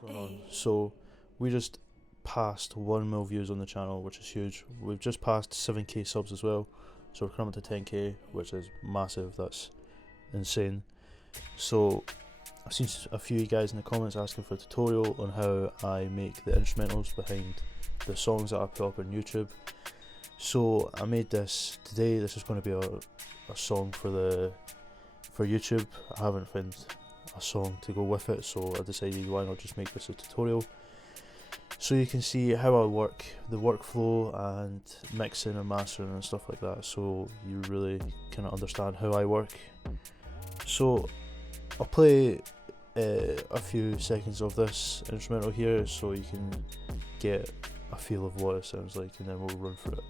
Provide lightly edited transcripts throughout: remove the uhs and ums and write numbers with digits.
what's going on. So we just passed 1 mil views on the channel, which is huge. We've just passed 7k subs as well, so we're coming to 10k, which is massive. That's insane. So I've seen a few of you guys in the comments asking for a tutorial on how I make the instrumentals behind the songs that I put up on YouTube. So I made this today. This is going to be a song for YouTube. I haven't found a song to go with it, so I decided why not just make this a tutorial so you can see how I work, the workflow and mixing and mastering and stuff like that, so you really kind of understand how I work. So I'll play a few seconds of this instrumental here so you can get a feel of what it sounds like, and then we'll run through it.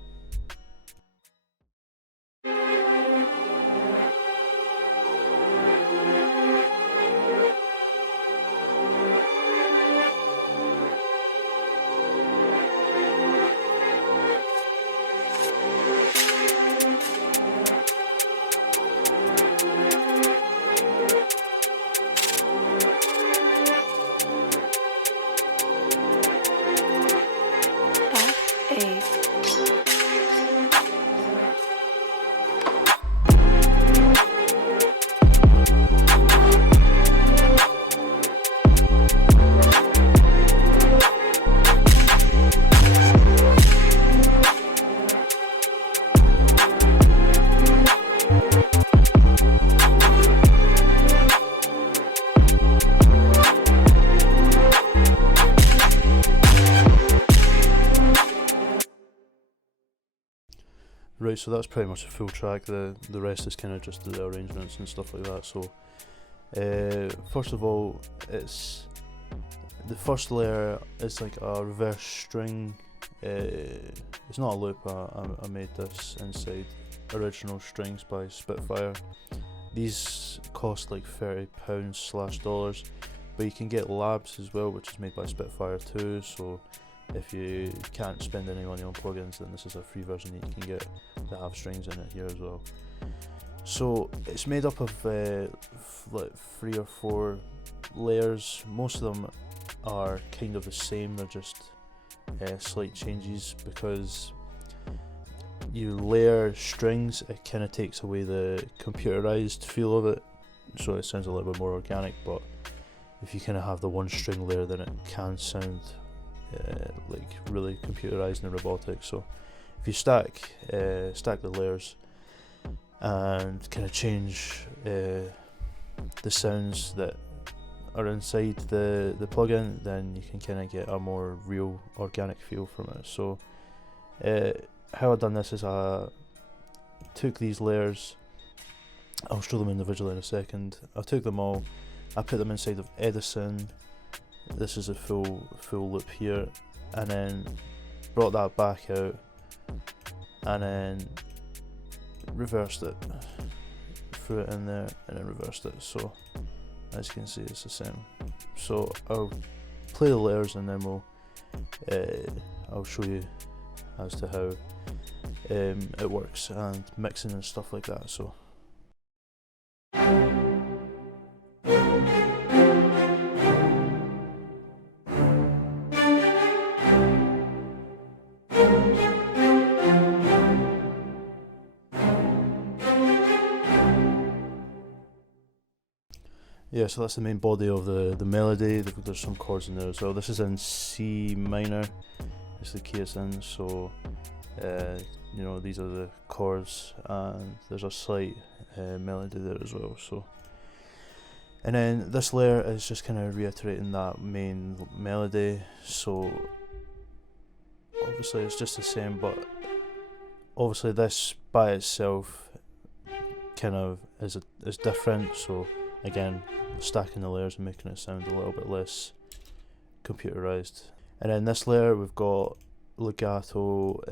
Right, so that's pretty much a full track. The rest is kind of just the arrangements and stuff like that. So first of all, it's the first layer is like a reverse string. It's not a loop. I made this inside original strings by Spitfire. These cost like £30/$, but you can get labs as well, which is made by Spitfire too. So if you can't spend any money on plugins, then this is a free version that you can get that have strings in it here as well. So it's made up of like 3 or 4 layers. Most of them are kind of the same, they're just slight changes. Because you layer strings, it kind of takes away the computerized feel of it, so it sounds a little bit more organic. But if you kind of have the one string layer, then it can sound like really computerized and robotic. So if you stack the layers and kind of change the sounds that are inside the plugin, then you can kind of get a more real organic feel from it. So how I've done this is I took these layers, I'll show them individually in a second. I took them all, I put them inside of Edison. This is a full loop here, and then brought that back out and then reversed it, threw it in there and then reversed it. So as you can see, it's the same. So I'll play the layers and then I'll show you as to how it works and mixing and stuff like that. So yeah, so that's the main body of the melody. There's some chords in there as well. This is in C minor, it's the key it's in, so you know, these are the chords, and there's a slight melody there as well. So, and then this layer is just kind of reiterating that main melody. So obviously it's just the same, but obviously this by itself kind of is different. So again, stacking the layers and making it sound a little bit less computerized. And then this layer, we've got legato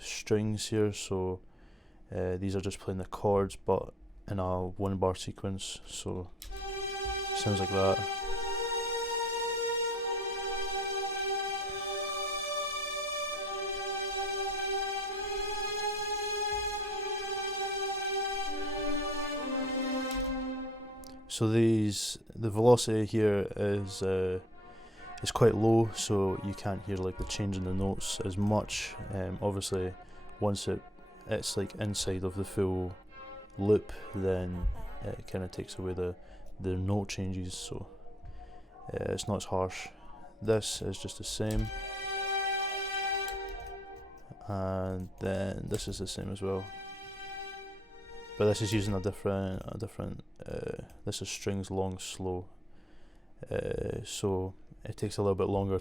strings here. So these are just playing the chords, but in a 1-bar sequence. So sounds like that. So the velocity here is it's quite low, so you can't hear like the change in the notes as much. Obviously once it's like inside of the full loop, then it kind of takes away the note changes, so it's not as harsh. This is just the same, and then this is the same as well, but this is using a different this is strings long slow, so it takes a little bit longer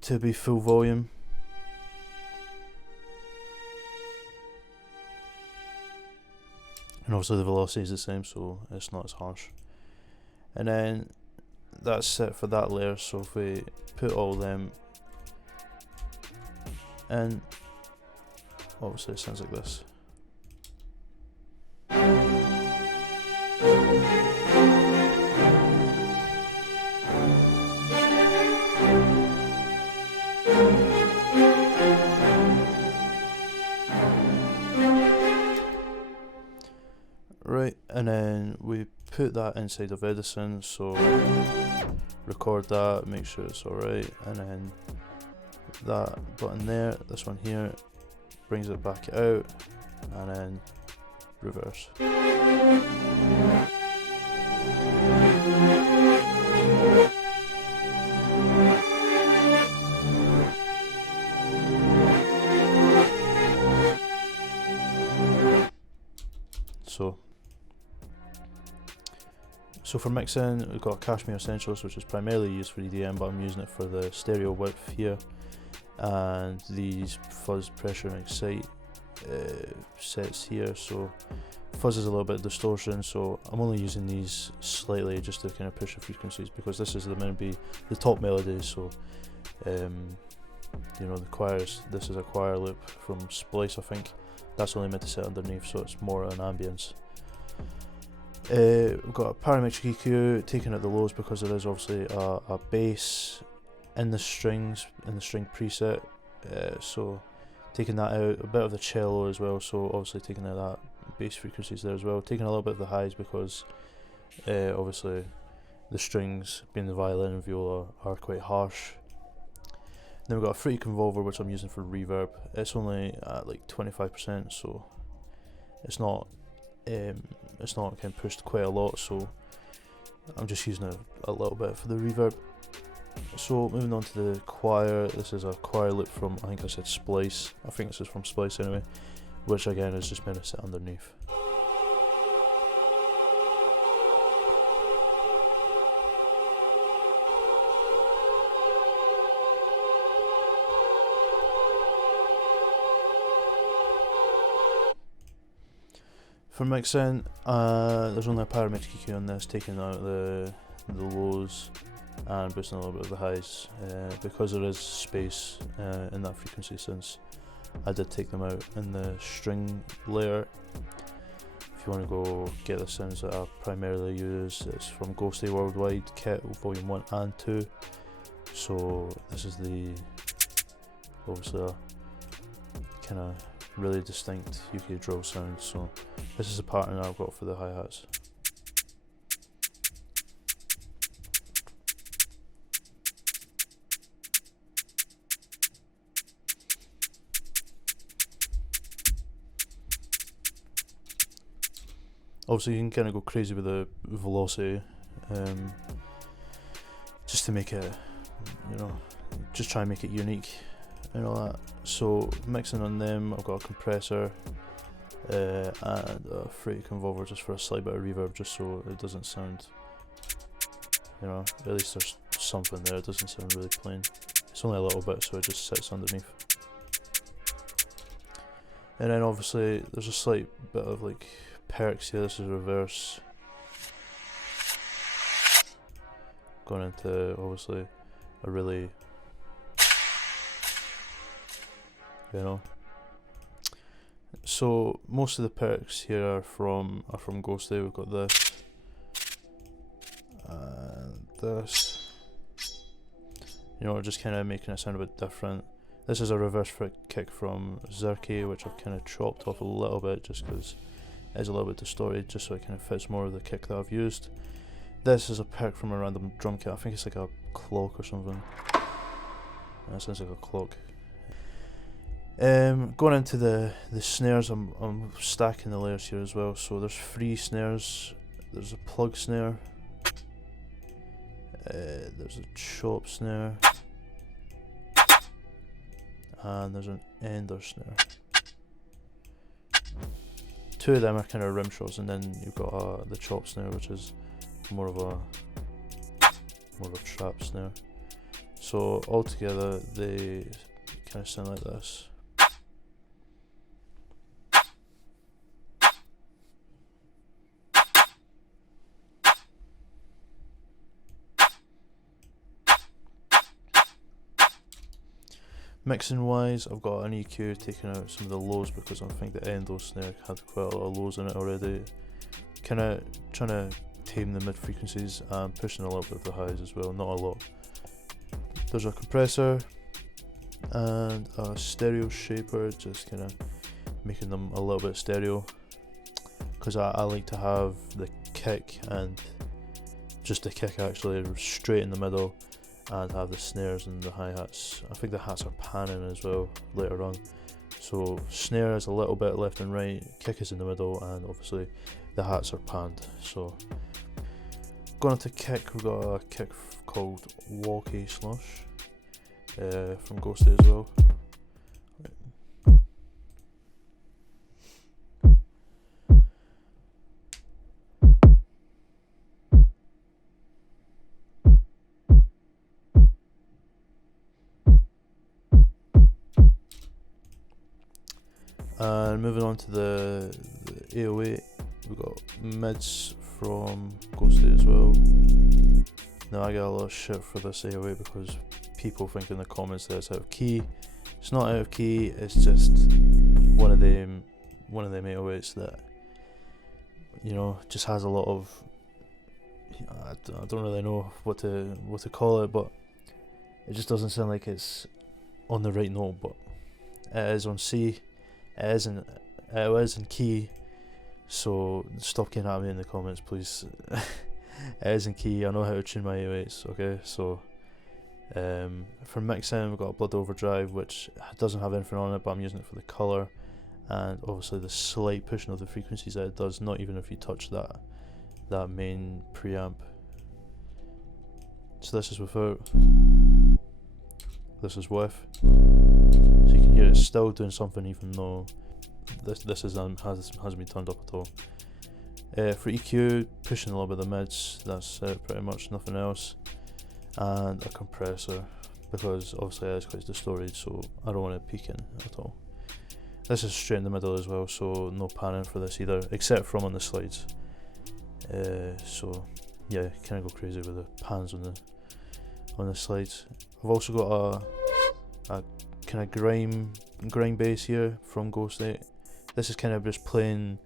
to be full volume. And obviously the velocity is the same, so it's not as harsh. And then that's it for that layer. So if we put all of them in, obviously it sounds like this. Right, and then we put that inside of Edison, so record that, make sure it's alright, and then that button there, this one here, brings it back out, and then reverse. So for mixing, we've got Cashmere Essentials, which is primarily used for EDM, but I'm using it for the stereo width here, and these fuzz, pressure and excite sets here. So fuzz is a little bit of distortion, so I'm only using these slightly just to kind of push the frequencies, because this is meant to be the top melody. So you know, the choirs, this is a choir loop from Splice, I think. That's only meant to sit underneath, so it's more an ambience. We've got a parametric EQ, taking out the lows because there is obviously a bass in the strings, in the string preset, so taking that out, a bit of the cello as well, so obviously taking out that bass frequencies there as well, taking a little bit of the highs because obviously the strings, being the violin and viola, are quite harsh. Then we've got a Fruity Convolver, which I'm using for reverb. It's only at like 25%, so it's not kind of pushed quite a lot, so I'm just using a little bit for the reverb. So moving on to the choir, this is a choir loop from, I think I said Splice, I think this is from Splice anyway, which again is just meant to sit underneath. For mixing, there's only a parametric EQ on this, taking out the lows and boosting a little bit of the highs, because there is space in that frequency, since I did take them out in the string layer. If you want to go get the sounds that I primarily use, it's from Ghostly Worldwide Kit Volume 1 and 2. So this is the, obviously a kind of really distinct UK drill sound, so this is the pattern that I've got for the hi-hats. Obviously you can kind of go crazy with the velocity, just to make it, you know, just try and make it unique and all that. So mixing on them, I've got a compressor and a Fruity Convolver just for a slight bit of reverb, just so it doesn't sound, you know, at least there's something there, it doesn't sound really plain. It's only a little bit, so it just sits underneath. And then obviously there's a slight bit of like perks here. This is reverse, going into obviously a really, you know. So most of the perks here are from Ghostly. We've got this and this, you know, just kind of making it sound a bit different. This is a reverse kick from Zerky, which I've kind of chopped off a little bit just because it is a little bit distorted, just so it kind of fits more of the kick that I've used. This is a pick from a random drum kit. I think it's like a clock or something. That sounds like a clock. Going into the snares, I'm stacking the layers here as well. So there's 3 snares. There's a plug snare. There's a chop snare. And there's an ender snare. 2 of them are kind of rim shots, and then you've got the chop snare, which is more of a trap snare. So altogether they kind of sound like this. Mixing wise, I've got an EQ taking out some of the lows because I think the endo snare had quite a lot of lows in it already. Kind of trying to tame the mid frequencies and pushing a little bit of the highs as well, not a lot. There's a compressor and a stereo shaper, just kind of making them a little bit stereo, because I like to have the kick and just the kick actually straight in the middle, and have the snares and the hi-hats. I think the hats are panning as well later on. So snare is a little bit left and right, kick is in the middle, and obviously the hats are panned. So going into kick, we've got a kick called Walkie Slush from Ghosted as well. And moving on to the 808, we've got mids from Ghosted as well. Now I get a lot of shit for this 808 because people think in the comments that it's out of key. It's not out of key, it's just one of them 808s that, you know, just has a lot of, I don't really know what to call it, but it just doesn't sound like it's on the right note. But it is on C. It is in key, so stop getting at me in the comments, please. It is in key. I know how to tune my 808s, okay? So for mixing, we've got a Blood Overdrive, which doesn't have anything on it, but I'm using it for the colour, and obviously the slight pushing of the frequencies that it does, not even if you touch that main preamp. So this is without, this is with. So you can hear it's still doing something even though this hasn't been turned up at all. For EQ, pushing a little bit of the mids, that's pretty much nothing else. And a compressor, because obviously it is quite distorted, so I don't want it peaking at all. This is straight in the middle as well, so no panning for this either, except from on the slides. So yeah, kind of go crazy with the pans on the slides. I've also got a kind of grime bass here from Ghost 8. This is kind of just playing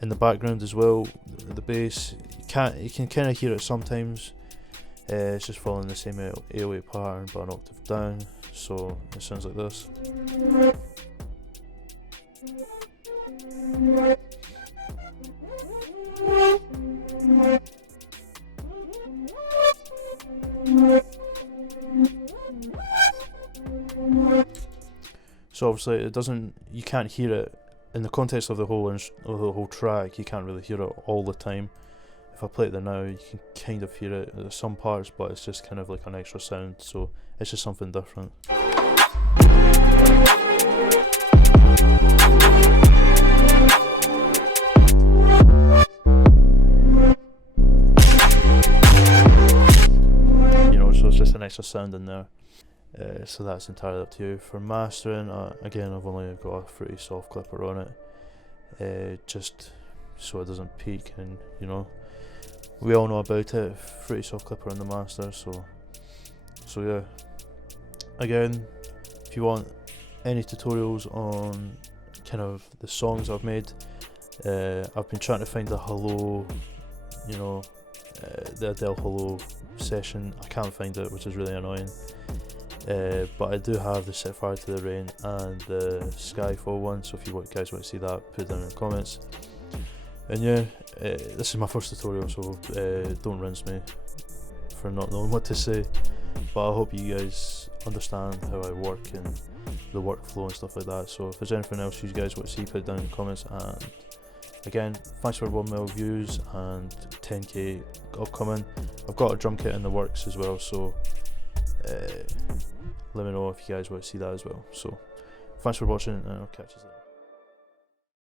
in the background as well. The bass, you can kind of hear it sometimes. It's just following the same 808 pattern but an octave down, so it sounds like this. So obviously it doesn't, you can't hear it in the context of the whole track. You can't really hear it all the time. If I play it there now, you can kind of hear it in some parts, but it's just kind of like an extra sound, so it's just something different. You know, so it's just an extra sound in there. So that's entirely up to you. For mastering, again, I've only got a fruity soft clipper on it, just so it doesn't peak, and you know, we all know about it, fruity soft clipper on the master. So yeah, again, if you want any tutorials on kind of the songs I've made, I've been trying to find the Hello, you know, the Adele Hello session. I can't find it, which is really annoying. But I do have the Set Fire to the Rain and the Skyfall one, so if you guys want to see that, put it down in the comments. And yeah, this is my first tutorial, so don't rinse me for not knowing what to say, but I hope you guys understand how I work and the workflow and stuff like that. So if there's anything else you guys want to see, put it down in the comments. And again, thanks for 1 mil views and 10k upcoming. I've got a drum kit in the works as well, so let me know if you guys want to see that as well. So thanks for watching, and I'll catch you later.